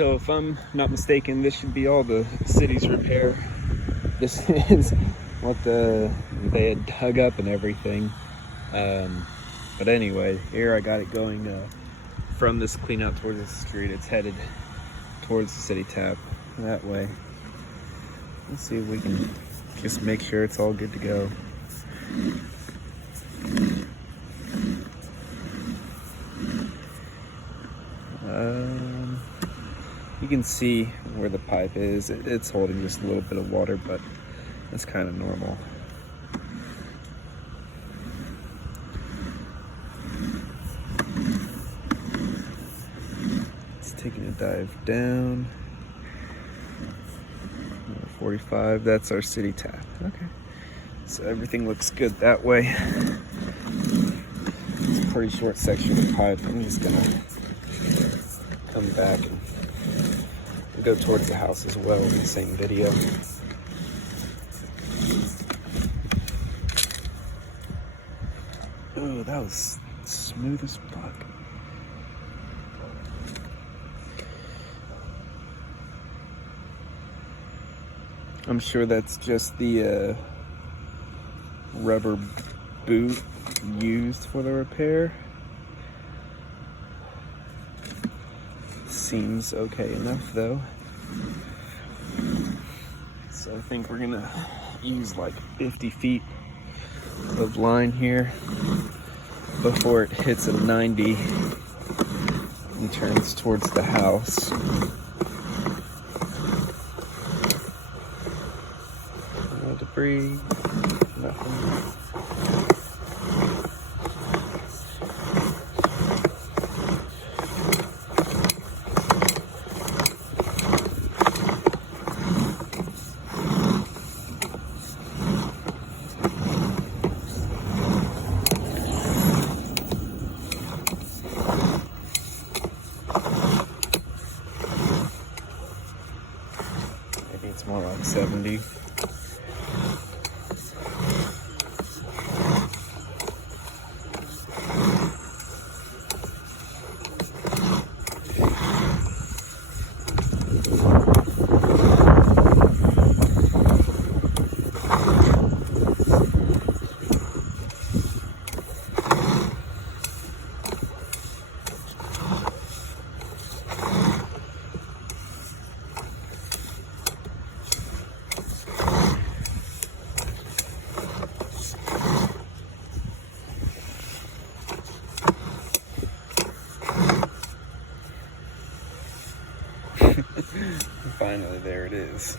So if I'm not mistaken, this should be all the city's repair. This is what they had dug up and everything. But anyway, here I got it going from this clean out towards the street. It's headed towards the city tap that way. Let's see if we can just make sure it's all good to go. You can see where the pipe is. It's holding just a little bit of water, but that's kind of normal. It's taking a dive down. 45, that's our city tap. Okay. So everything looks good that way. It's a pretty short section of pipe. I'm just gonna come back and go towards the house as well in the same video. Oh, that was smooth as fuck. I'm sure that's just the rubber boot used for the repair. Seems okay enough though. So I think we're gonna use like 50 feet of line here before it hits a 90 and turns towards the house. No debris, nothing. It's more like 70. Finally, there it is.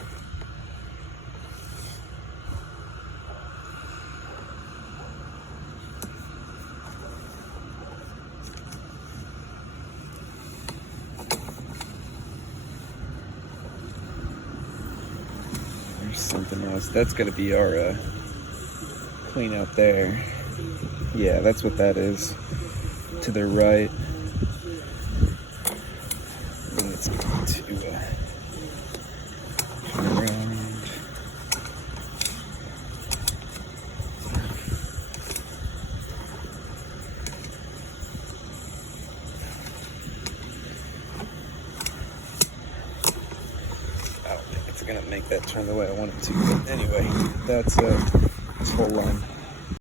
There's something else. That's gonna be our clean out there. Yeah, that's what that is. To the right. And it's going to turn around. I don't think it's gonna make that turn the way I want it to. But anyway, that's this whole line.